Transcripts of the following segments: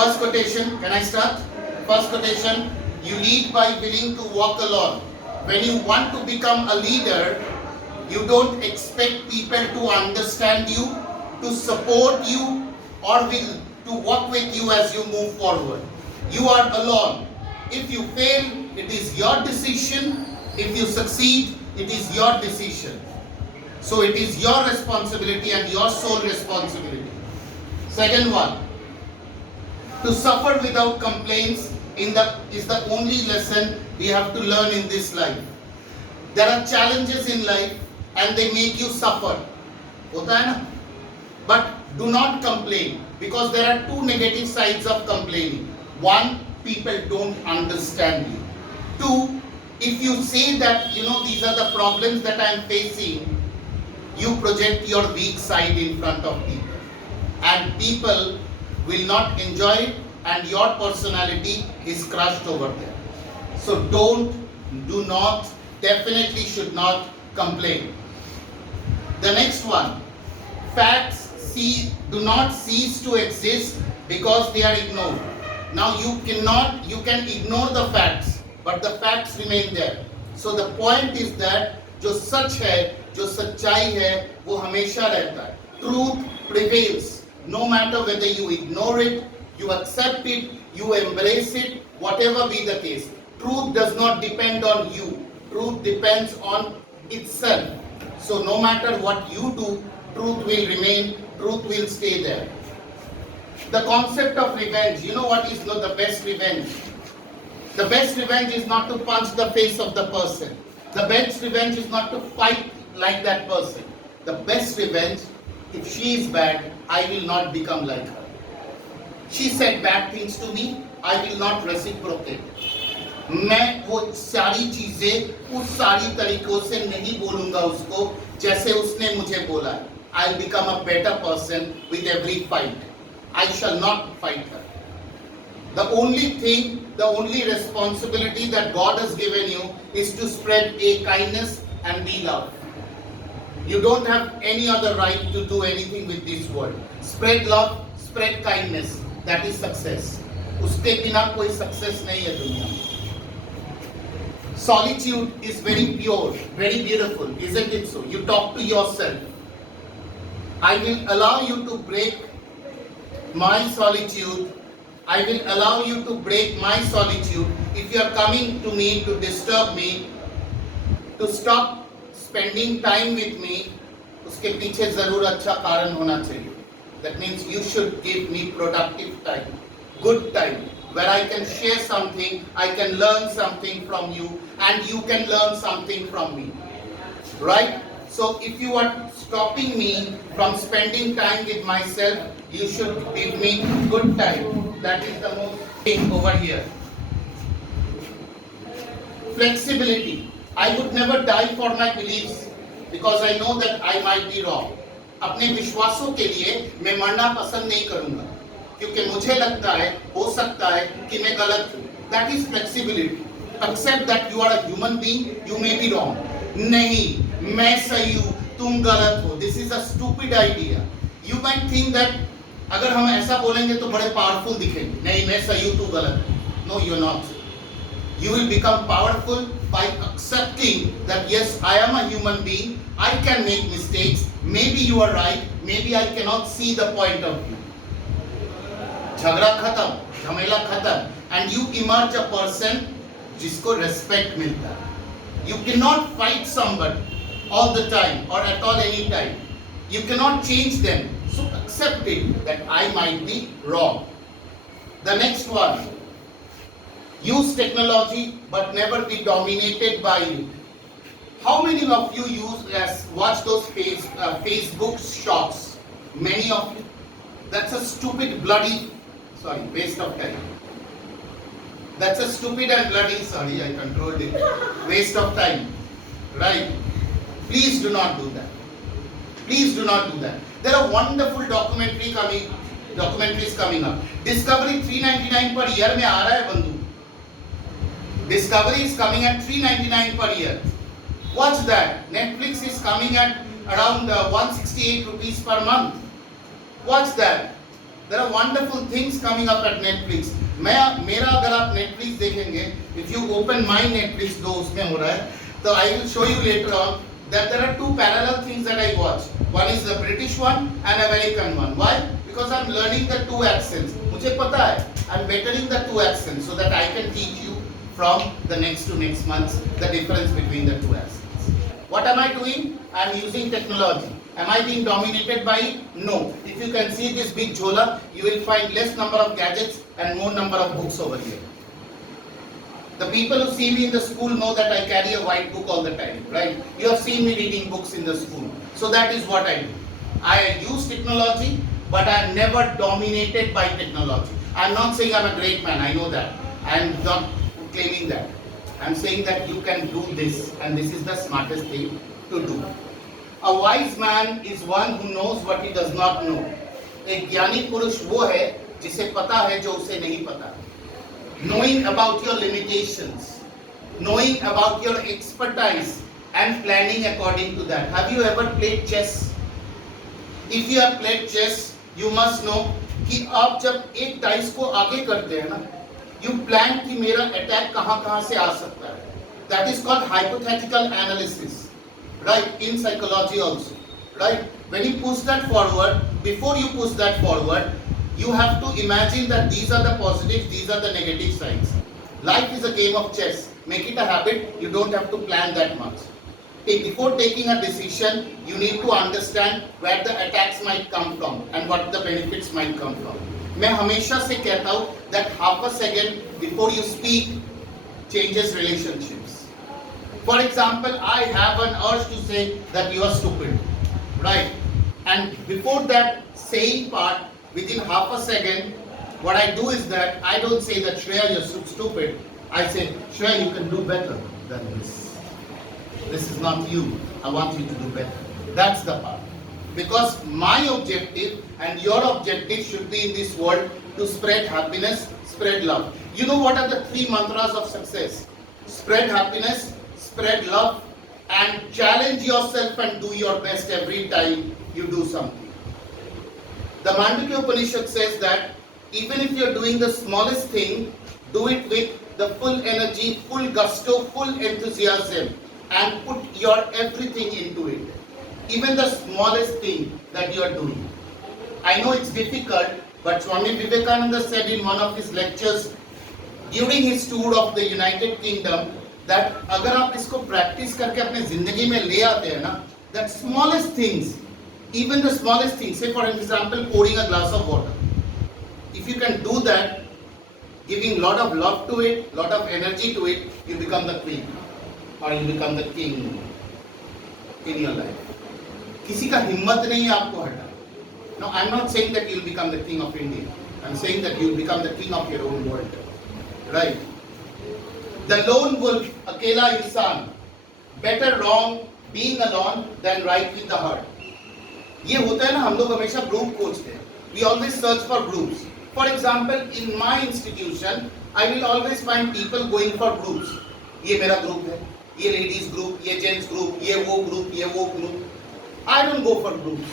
First quotation, can I start? First quotation, you lead by willing to walk alone. When you want to become a leader, you don't expect people to understand you, to support you, or will to work with you as you move forward. You are alone. If you fail, it is your decision. If you succeed, it is your decision. So it is your responsibility and your sole responsibility. Second one, to suffer without complaints is the only lesson we have to learn in this life. There are challenges in life and they make you suffer. होता है ना? But do not complain, because there are two negative sides of complaining. One, people don't understand you. Two, if you say that, these are the problems that I am facing, you project your weak side in front of people. And people will not enjoy it, and your personality is crushed over there. So do not, definitely should not complain. The next one, facts do not cease to exist because they are ignored. Now you can ignore the facts, but the facts remain there. So the point is that जो सच है, जो सच्चाई है, वो हमेशा रहता है. Truth prevails. No matter whether you ignore it, you accept it, you embrace it, whatever be the case. Truth does not depend on you. Truth depends on itself. So no matter what you do, truth will remain, truth will stay there. The concept of revenge, you know what is not the best revenge? The best revenge is not to punch the face of the person. The best revenge is not to fight like that person. The best revenge, if she is bad, I will not become like her. She said bad things to me, I will not reciprocate. मैं वो सारी चीजें उस सारी तरीकों से नहीं बोलूंगा उसको जैसे उसने मुझे बोला. I'll become a better person with every fight. I shall not fight her. The only thing, the only responsibility that God has given you is to spread a kindness and be love. You don't have any other right to do anything with this world. Spread love, spread kindness. That is success. उसके बिना कोई success नहीं है दुनिया में. Solitude is very pure, very beautiful, isn't it so? You talk to yourself. I will allow you to break my solitude. I will allow you to break my solitude if you are coming to me to disturb me, to stop spending time with me. उसके पीछे जरूर अच्छा कारण होना चाहिए. That means you should give me productive time, good time, where I can share something, I can learn something from you, and you can learn something from me. Right? So if you are stopping me from spending time with myself, you should give me good time. That is the most thing over here. Flexibility. I would never die for my beliefs because I know that I might be wrong. अपने विश्वासों के लिए मैं मरना पसंद नहीं करूंगा क्योंकि मुझे लगता है हो सकता है कि मैं गलत हूं. That is flexibility. Accept that you are a human being, you may be wrong. नहीं, मैं सही हूं, तुम गलत हो. This is a stupid idea. You might think that अगर हम ऐसा बोलेंगे तो बड़े पावरफुल दिखेंगे. नहीं, मैं सही हूं, तू गलत है. No, you're not. You will become powerful by accepting that yes, I am a human being, I can make mistakes, maybe you are right, maybe I cannot see the point of view. झगड़ा खत्म, झमेला खत्म, and you emerge a person जिसको respect मिलता है. You cannot fight somebody all the time or at all any time. You cannot change them. So accept it that I might be wrong. The next one. Use technology but never be dominated by it. How many of you watch those Facebook shorts? Many of you. That's a stupid waste of time. That's a stupid and bloody, I controlled it. Waste of time. Right? Please do not do that. Please do not do that. There are wonderful documentaries coming up. Discovery 399 per year में आ रहा है बंधु. Discovery is coming at 399 per year. Watch that. Netflix is coming at around 168 rupees per month. Watch that. There are wonderful things coming up at Netflix. मेरा अगर आप Netflix देखेंगे, if you open my Netflix, दो उसमें हो रहा है, तो I will show you later on that there are two parallel things that I watch. One is the British one and American one. Why? Because I'm learning the two accents. मुझे पता है, I'm bettering the two accents so that I can teach you from the next to next months the difference between the two accents. What am I doing? I'm using technology. Am I being dominated by it? No. If you can see this big jhola, you will find less number of gadgets and more number of books over here. The people who see me in the school know that I carry a white book all the time, right? You have seen me reading books in the school. So that is what I do. I use technology, but I am never dominated by technology. I am not saying I am a great man, I know that. I am not claiming that. I am saying that you can do this, and this is the smartest thing to do. A wise man is one who knows what he does not know. एक ज्ञानी पुरुष वो है जिसे पता है जो उसे नहीं पता. Knowing about your limitations, knowing about your expertise, and planning according to that. Have you ever played chess? If you have played chess, you must know कि आप जब एक डाइस को आगे करते हैं ना, you plan कि मेरा अटैक कहाँ से आ सकता है. That is called hypothetical analysis. Right, in psychology also, right? When you push that forward, before you push that forward, you have to imagine that these are the positives, these are the negative sides. Life is a game of chess. Make it a habit, you don't have to plan that much. Before taking a decision, you need to understand where the attacks might come from and what the benefits might come from. मैं हमेशा से कहता हूँ that half a second before you speak changes relationships. For example, I have an urge to say that you are stupid, right? And before that saying part, within half a second, what I do is that I don't say that Shreya, you're stupid. I say, Shreya, you can do better than this. This is not you. I want you to do better. That's the part. Because my objective and your objective should be in this world to spread happiness, spread love. You know what are the three mantras of success? Spread happiness, spread love, and challenge yourself and do your best every time you do something. The Mandukya Upanishad says that even if you're doing the smallest thing, do it with the full energy, full gusto, full enthusiasm, and put your everything into it. Even the smallest thing that you are doing. I know it's difficult, but Swami Vivekananda said in one of his lectures during his tour of the United Kingdom that अगर आप इसको practice करके अपने जिंदगी में ले आते हैं ना, that smallest things, even the smallest things, say for example pouring a glass of water, if you can do that, giving lot of love to it, lot of energy to it, you become the queen or you become the king in your life. किसी का हिम्मत नहीं है आपको हटाना. No, I'm not saying that you'll become the king of India. I'm saying that you'll become the king of your own world. Right? The lone wolf, अकेला इंसान, better wrong being alone than right with the heart. ये होता है ना, हम लोग हमेशा group खोजते हैं. We always search for groups. For example, in my institution, I will always find people going for groups. ये मेरा group है, ये ladies group, ये gents group, ये वो group, ये वो group. I don't go for groups.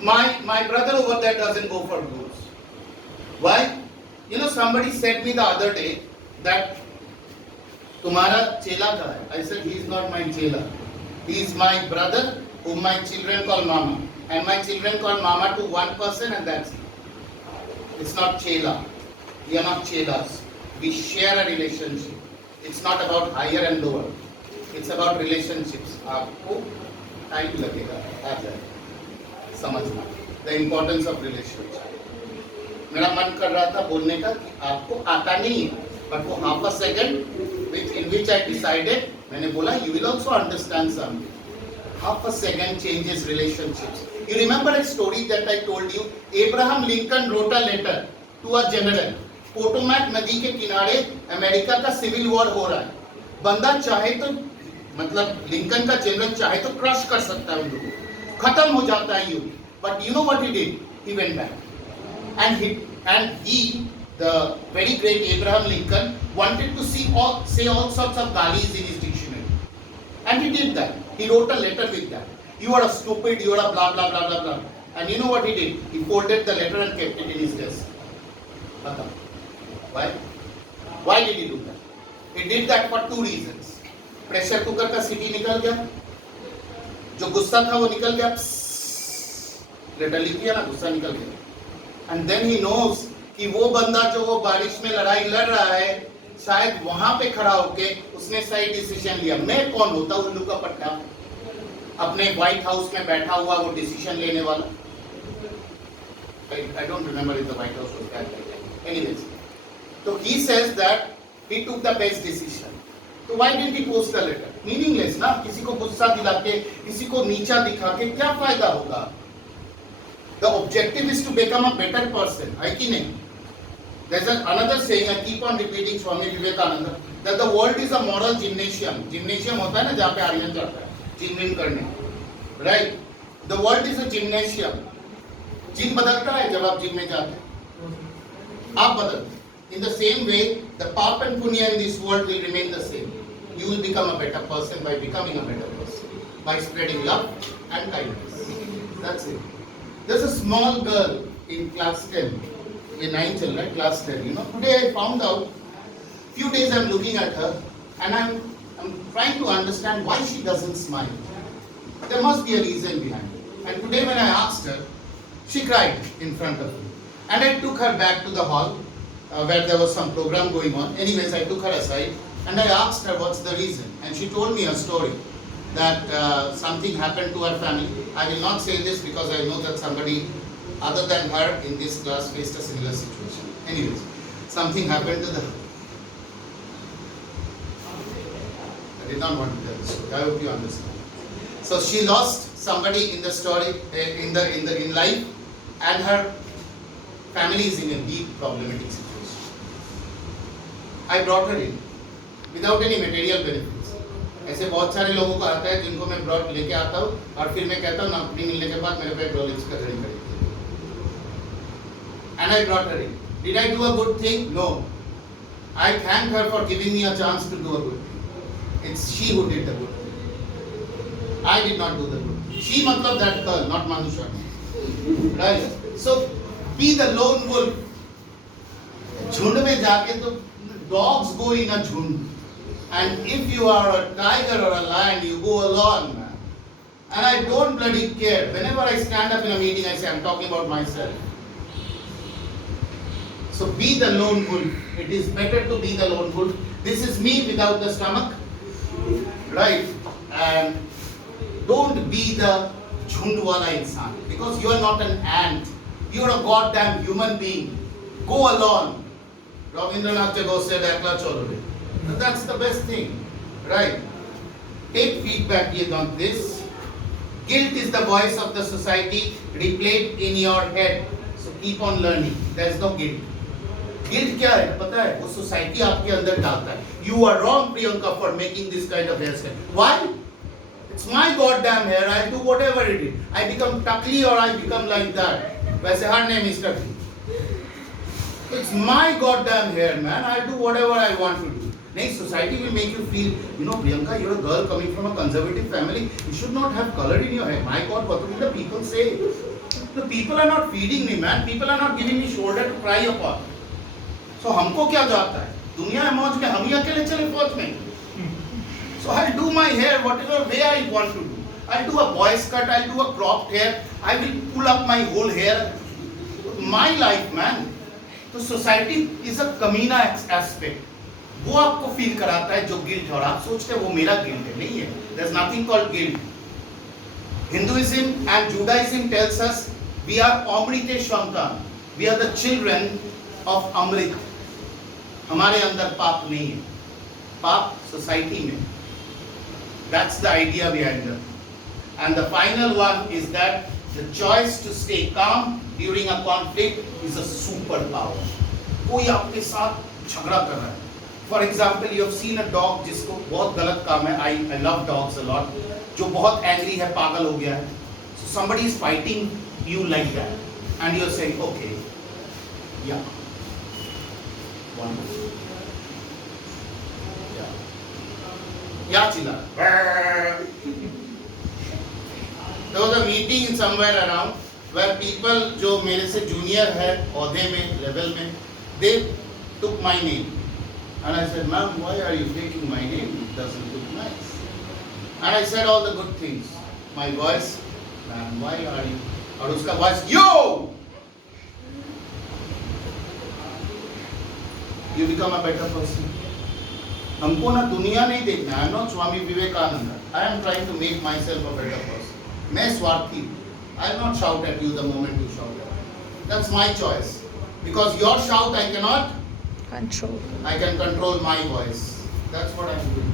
My brother over there doesn't go for groups. Why? You know, somebody said me the other day that तुम्हारा चेला कहाँ है? I said he is not my chela. He is my brother whom my children call mama, and my children call mama to one person, and that's it. It's not chela. We are not chelas. We share a relationship. It's not about higher and lower. It's about relationships. आपको time लगेगा आ जाए समझना the importance of relationship. मेरा मन कर रहा था बोलने का कि आपको आता नहीं है, but वो half a second in which I decided, मैंने बोला you will also understand something. Half a second changes relationships. You remember a story that I told you? Abraham Lincoln wrote a letter to a general. Potomac नदी के किनारे America का civil war हो रहा है. बंदा चाहे तो मतलब लिंकन का जनरल चाहे तो क्रश कर सकता है उन लोगों को, खत्म हो जाता है युद्ध. But you know what he did? He went back and he the very great Abraham Lincoln wanted to say all sorts of galis in his dictionary, and he did that. He wrote a letter with that. You are a stupid, you are a blah blah blah blah blah. And you know what he did? He folded the letter and kept it in his desk. Why? Why did he do that? He did that for two reasons. Pressure cooker का सीटी निकल गया, जो गुस्सा था वो निकल गया, लेटर लिख दिया ना, गुस्सा निकल गया. एंड देन ही नोज कि वो बंदा जो वो बारिश में लड़ाई लड़ रहा है, शायद वहां पे खड़ा होके उसने सही डिसीजन लिया. मैं कौन होता उल्लू का पट्टा, अपने व्हाइट हाउस में बैठा हुआ वो डिसीजन लेने वाला. I don't remember if the White House was that like. Anyways, so he says that he took the best decision. So why didn't he post the letter? Meaningless ना, किसी को गुस्सा दिला के, किसी को नीचा दिखा के क्या फायदा होगा? The objective is to become a better person, है कि नहीं? There's another saying I keep on repeating Swami Vivekananda that the world is a moral gymnasium. Gymnasium होता है ना जहाँ पे आर्यन जाता है, जिम विम करने, right? The world is a gymnasium. Gym बदलता है जब आप जिम में जाते हैं, आप बदलते. In the same way, the pap and punya in this world will remain the same. You will become a better person by becoming a better person, by spreading love and kindness. That's it. There's a small girl in class 10, in 9th, right? Class 10. You know, today I found out. Few days I'm looking at her, and I'm trying to understand why she doesn't smile. There must be a reason behind it. And today when I asked her, she cried in front of me. And I took her back to the hall where there was some program going on. Anyways, I took her aside and I asked her what's the reason. And she told me a story that something happened to her family. I will not say this because I know that somebody other than her in this class faced a similar situation. Anyways, something happened to the... I did not want to tell this story. I hope you understand. So she lost somebody in the story, in life, and her family is in a deep problematic situation. I brought her in without any material benefits. ऐसे बहुत सारे लोगों को आता है जिनको मैं broad लेके आता हूँ और फिर मैं कहता हूँ नौकरी मिलने के बाद मेरे पे डॉलर्स का घड़ी खरीद. And I brought her in. Did I do a good thing? No. I thank her for giving me a chance to do a good thing. It's she who did the good thing. I did not do the good thing. She matlab that girl, not Manusha. Right? So be the lone wolf. झुंड में जाके तो dogs go in a झुंड. And if you are a tiger or a lion, you go alone, man. And I don't bloody care. Whenever I stand up in a meeting, I say, I'm talking about myself. So be the lone wolf. It is better to be the lone wolf. This is me without the stomach. Right? And don't be the झुंड वाला इंसान. Because you are not an ant. You are a goddamn human being. Go alone. Rabindranath Tagore said, Ekla Cholore. That's the best thing. Right? Take feedback on this. Guilt is the voice of the society replayed in your head. So keep on learning. There is no guilt. Guilt क्या है पता है? वो society आपके अंदर डालता है. You are wrong, Priyanka, for making this kind of hairstyle. Why? It's my goddamn hair. I do whatever it is. I become Takli or I become like that. वैसे her name is Takli. It's my goddamn hair, man. I do whatever I want to do. Next, society will make you feel, you know, Priyanka, you're a girl coming from a conservative family. You should not have color in your hair. My God, what will the people say? The people are not feeding me, man. People are not giving me shoulder to cry upon. So, हमको क्या जाता है? दुनिया मौज में हम ही अकेले चले फौज में. So I'll do my hair whatever way I want to do. I'll do a boy's cut. I'll do a cropped hair. I will pull up my whole hair. My life, man. तो society is a कमीना aspect. वो आपको feel कराता है जो guilt है और आप सोचते हैं वो मेरा गिल्ट है. नहीं है. There's nothing called guilt. Hinduism and Judaism tells us we are Amrite Shantan. We are the children of Amrit. हमारे अंदर पाप नहीं है. पाप society में. That's the idea behind it. And the final one is that the choice to stay calm during a conflict is a superpower. कोई आपके साथ झगड़ा कर रहा है. For example, you have seen a dog जिसको बहुत गलत काम है. I love dogs a lot. जो बहुत angry है, पागल हो गया है. So somebody is fighting you like that, and you are saying, okay, yeah, wonderful. क्या चिल्ला? There was a meeting somewhere around where people जो मेरे से junior है औहदे में level में, they took my name. And I said, ma'am, why are you taking my name? It doesn't look nice. And I said all the good things. My voice, ma'am, why are you? और उसका voice, yo! You become a better person. हमको ना दुनिया नहीं देखना. I am not Swami Vivekananda. I am trying to make myself a better person. मैं स्वार्थी हूँ. I will not shout at you the moment you shout at me. That's my choice. Because your shout I cannot Control. I can control my voice. That's what I'm doing.